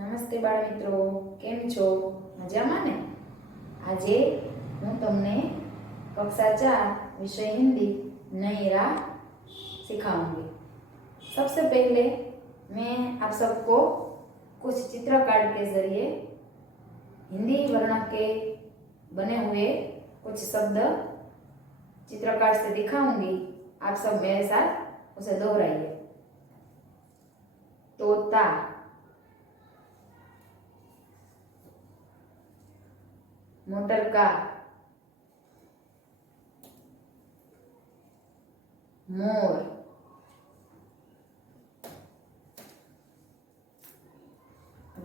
નમસ્તે બાળ મિત્રો, કેમ છો? મજામાં ને? આજે હું તમને कक्षा 4 विषय हिंदी नई राह सिखाऊंगी। सबसे पहले मैं आप सबको कुछ चित्र कार्ड के जरिए हिंदी वर्ण के बने हुए कुछ शब्द चित्र कार्ड से दिखाऊंगी। आप सब मेरे साथ उसे दोहराइए। तोता, मोटर कार, मोर,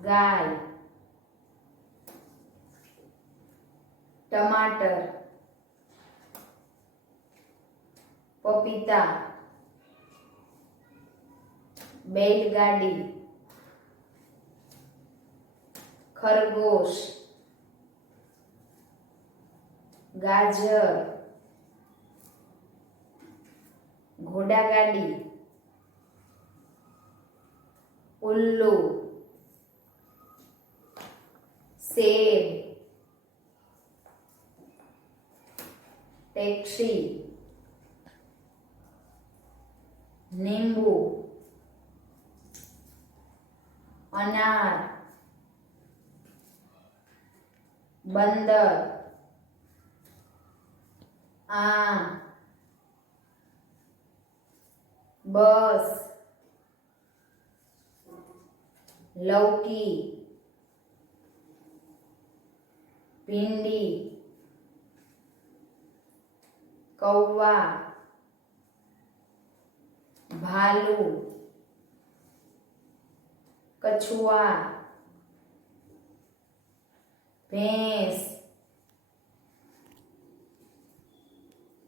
गाय, टमाटर, पपीता, बैलगाड़ी, खरगोश, गाजर, घोड़ा गाड़ी, उल्लू, सेब, टैक्सी, नींबू, अनार, बंदर, आम, बस, लौकी, भिंडी, कौवा, भालू, कछुआ, भैंस,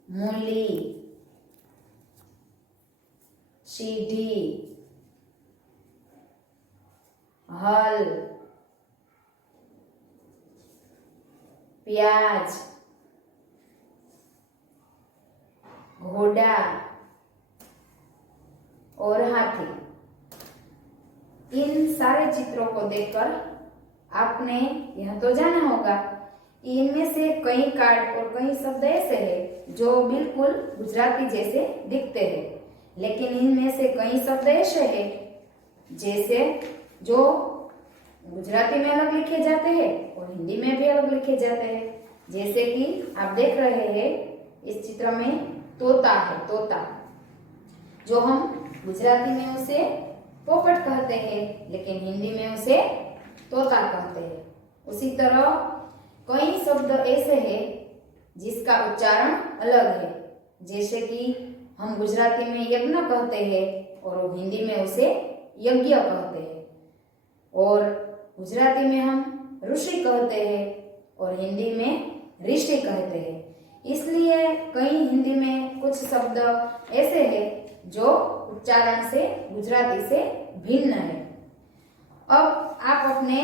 मूली, सीढ़ी, हल, प्याज, घोड़ा और हाथी। इन सारे चित्रों को देखकर आपने यह तो जाना होगा कि इनमें से कई कार्ड और कई शब्द ऐसे हैं जो बिल्कुल गुजराती जैसे दिखते हैं, लेकिन इनमें से कई शब्द ऐसे हैं जैसे जो गुजराती में अलग लिखे जाते हैं और हिंदी में भी अलग लिखे जाते हैं। जैसे कि आप देख रहे हैं इस चित्र में तोता है, तोता, जो हम गुजराती में उसे पोपट कहते हैं लेकिन हिंदी में उसे तोता कहते हैं। उसी तरह कई शब्द ऐसे हैं जिसका उच्चारण अलग है, जैसे कि हम गुजराती में यज्ञ कहते हैं और हिंदी में उसे यज्ञ कहते हैं, और गुजराती में हम ऋषि कहते हैं और हिंदी में ऋषि कहते हैं। इसलिए कई हिंदी में कुछ शब्द ऐसे हैं जो उच्चारण से गुजराती से भिन्न है। अब आप अपने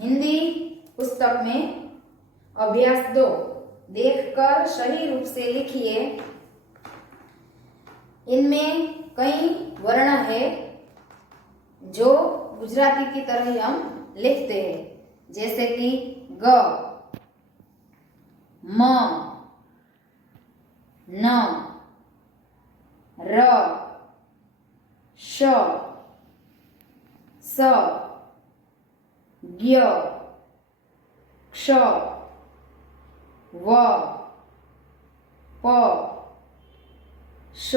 हिंदी पुस्तक में अभ्यास 2 देखकर सही रूप से लिखिए। इनमें कई वर्ण है जो गुजराती की तरह ही हम लिखते हैं, जैसे कि ग, म, न, र, श, स, ज्ञ, क्ष, व, प, श,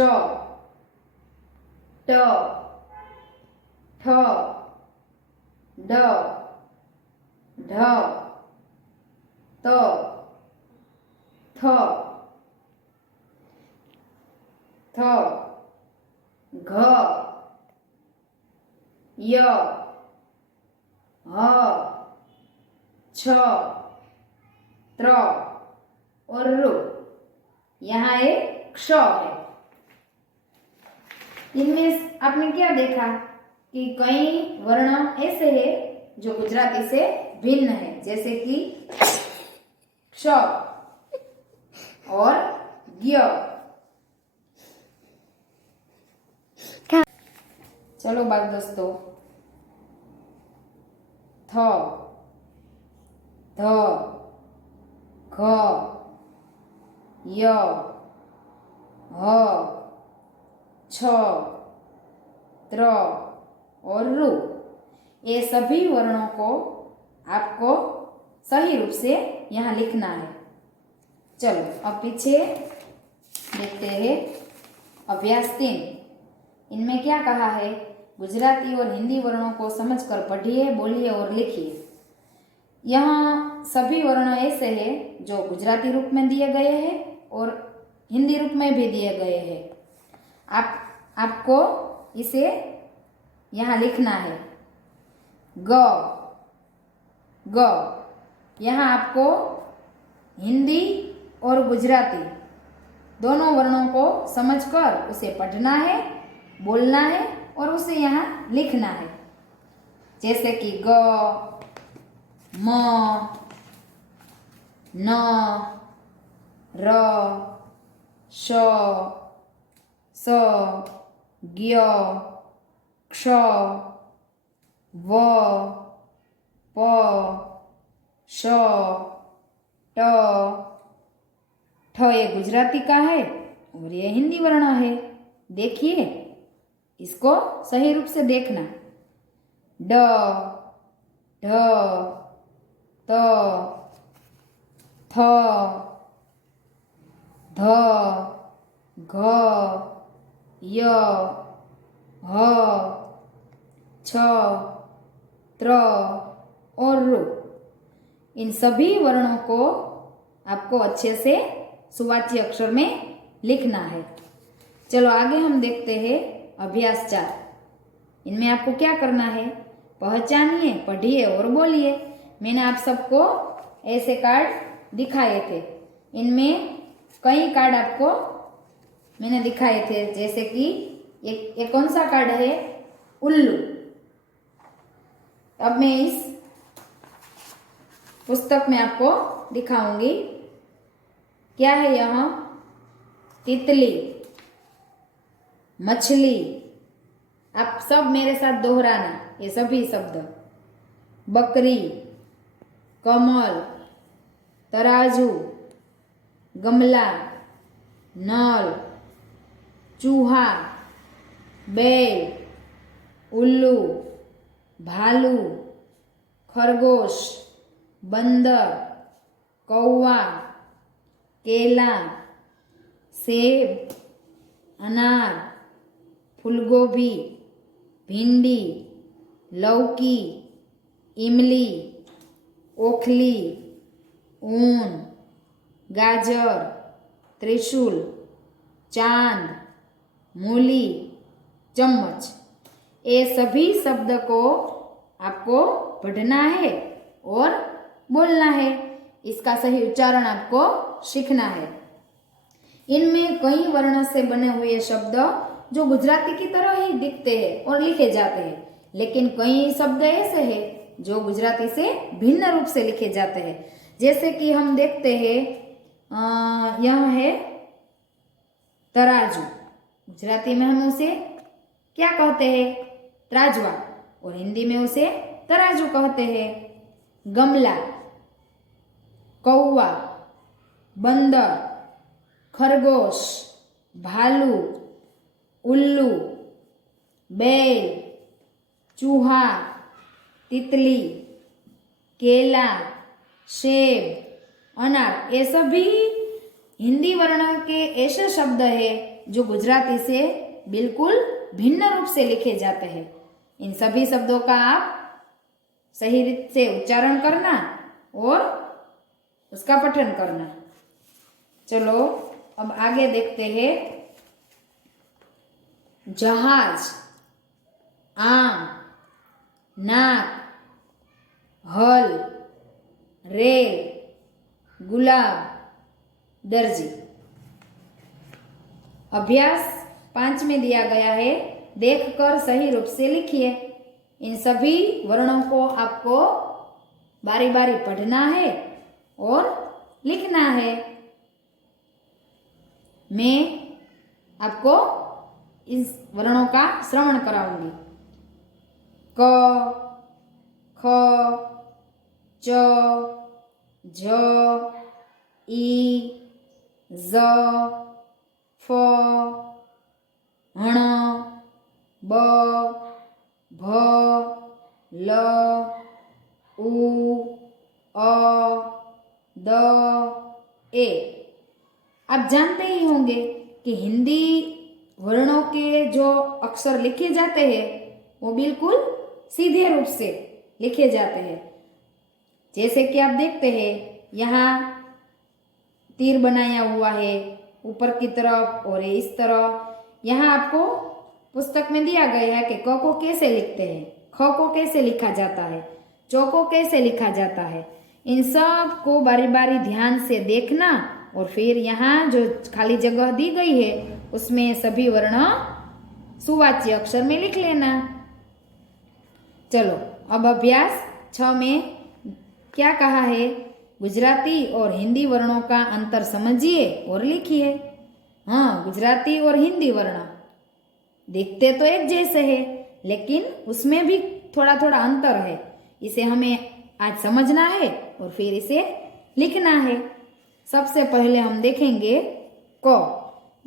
ट, ठ, ड, ढ, त, थ, थ, घ, य, ह, छ, त्र और रु। यहाँ एक क्ष है। इनमें आपने क्या देखा कि कई वर्ण ऐसे हैं जो गुजराती से भिन्न है, जैसे कि क्ष और ज्ञ। चलो बाल दोस्तों, थ, ध, घ, य, ह, छ, त्र और रु। ये सभी वर्णों को आपको सही रूप से यहाँ लिखना है। चलो अब पीछे देखते हैं अभ्यास 3। इनमें क्या कहा है? गुजराती और हिंदी वर्णों को समझकर पढ़िए, बोलिए और लिखिए। यहाँ सभी वर्ण ऐसे हैं जो गुजराती रूप में दिए गए हैं और हिंदी रूप में भी दिए गए हैं। आपको इसे यहाँ लिखना है। ग, ग, यहाँ आपको हिंदी और गुजराती दोनों वर्णों को समझकर उसे पढ़ना है, बोलना है और उसे यहाँ लिखना है। जैसे कि ग, म, न, र, श, स, ज्ञ, क्ष, व, प, श, ट, ठ ये गुजराती का है और ये हिंदी वर्ण है। देखिए, इसको सही रूप से देखना। ड, ढ, त, थ, ध, घ, य, ह, छ, त्र और रु। इन सभी वर्णों को आपको अच्छे से सुवाच्य अक्षर में लिखना है। चलो आगे हम देखते हैं अभ्यास 4। इनमें आपको क्या करना है? पहचानिए, पढ़िए और बोलिए। मैंने आप सबको ऐसे कार्ड दिखाए थे। इनमें कई कार्ड आपको मैंने दिखाए थे, जैसे कि एक कौन सा कार्ड है? उल्लू। अब मैं इस पुस्तक में आपको दिखाऊंगी। क्या है यहाँ? तितली, मछली। आप सब मेरे साथ दोहराना ये सभी शब्द। बकरी, कमल, तराजू, गमला, नल, चूहा, बैल, उल्लू, भालू, खरगोश, बंदर, कौवा, केला, सेब, अनार, फूलगोभी, भिंडी, लौकी, इमली, ओखली, ऊन, गाजर, त्रिशूल, चांद, मूली, चम्मच। ये सभी शब्द को आपको पढ़ना है और बोलना है। इसका सही उच्चारण आपको सीखना है। इनमें कई वर्ण से बने हुए शब्द जो गुजराती की तरह ही दिखते हैं और लिखे जाते हैं, लेकिन कई शब्द ऐसे हैं जो गुजराती से भिन्न रूप से लिखे जाते हैं। जैसे कि हम देखते हैं, यह है तराजू। गुजराती में हम उसे क्या कहते हैं? त्राजवा। और हिंदी में उसे तराजू कहते हैं। गमला, कौवा, बंदर, खरगोश, भालू, उल्लू, बैल, चूहा, तितली, केला, सेब, अनार, ये सभी हिंदी वर्ण के ऐसे शब्द हैं जो गुजराती से बिल्कुल भिन्न रूप से लिखे जाते हैं। इन सभी शब्दों का आप सही रीत से उच्चारण करना और उसका पठन करना। चलो अब आगे देखते हैं। जहाज, आम, नाक, हल, रेल, गुलाब, दर्जी। अभ्यास 5 में दिया गया है, देखकर सही रूप से लिखिए। इन सभी वर्णों को आपको बारी बारी पढ़ना है और लिखना है। मैं आपको इस वर्णों का श्रवण कराऊंगी। क, ख, च, झ, ई, ज, फ, ण, ब, भ, ल, उ, अ, द, ए। आप जानते ही होंगे कि हिंदी वर्णों के जो अक्षर लिखे जाते हैं वो बिल्कुल सीधे रूप से लिखे जाते हैं। जैसे कि आप देखते हैं यहाँ तीर बनाया हुआ है ऊपर की तरफ और इस तरफ। यहाँ आपको पुस्तक में दिया गया है कि क को कैसे लिखते हैं, ख को कैसे लिखा जाता है, चौ को कैसे लिखा जाता है। इन सब को बारी बारी ध्यान से देखना और फिर यहाँ जो खाली जगह दी गई है उसमें सभी वर्ण सुवाच्य अक्षर में लिख लेना। चलो अब अभ्यास 6 में क्या कहा है, गुजराती और हिंदी वर्णों का अंतर समझिए और लिखिए। हाँ, गुजराती और हिंदी वर्ण दिखते तो एक जैसे हैं लेकिन उसमें भी थोड़ा थोड़ा अंतर है। इसे हमें आज समझना है और फिर इसे लिखना है। सबसे पहले हम देखेंगे क।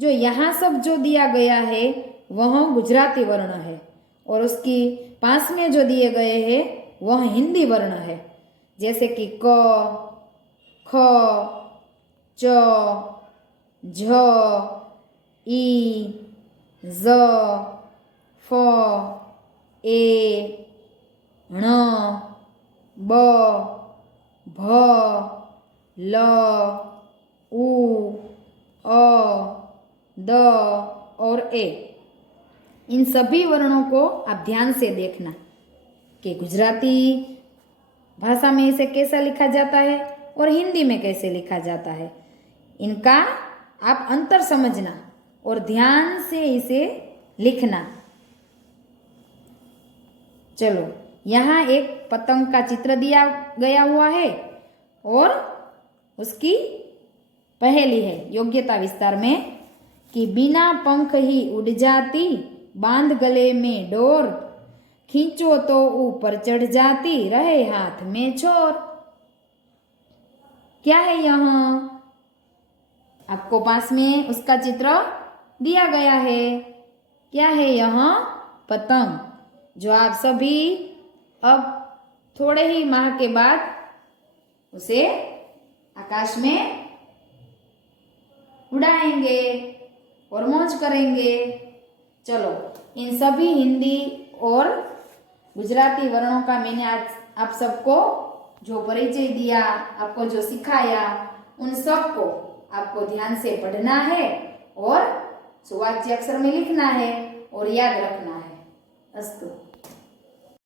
जो यहाँ सब जो दिया गया है वह गुजराती वर्ण है और उसकी पास में जो दिए गए हैं वह हिंदी वर्ण है। जैसे कि क, ख, च, झ, ई, ज, फ, ए, ण, ब, भ, ल, उ, अ, द और ए। इन सभी वर्णों को आप ध्यान से देखना कि गुजराती भाषा में इसे कैसा लिखा जाता है और हिंदी में कैसे लिखा जाता है। इनका आप अंतर समझना और ध्यान से इसे लिखना। चलो यहाँ एक पतंग का चित्र दिया गया हुआ है और उसकी पहेली है योग्यता विस्तार में कि बिना पंख ही उड़ जाती, बांध गले में डोर, खींचो तो ऊपर चढ़ जाती, रहे हाथ में छोर। क्या है यहाँ? आपको पास में उसका चित्र दिया गया है। क्या है यहाँ? पतंग, जो आप सभी अब थोड़े ही माह के बाद उसे आकाश में उड़ाएंगे और मौज करेंगे। चलो इन सभी हिंदी और गुजराती वर्णों का मैंने आज आप सबको जो परिचय दिया, आपको जो सिखाया, उन सबको आपको ध्यान से पढ़ना है और सुवाच्य अक्षर में लिखना है और याद रखना है। अस्तु।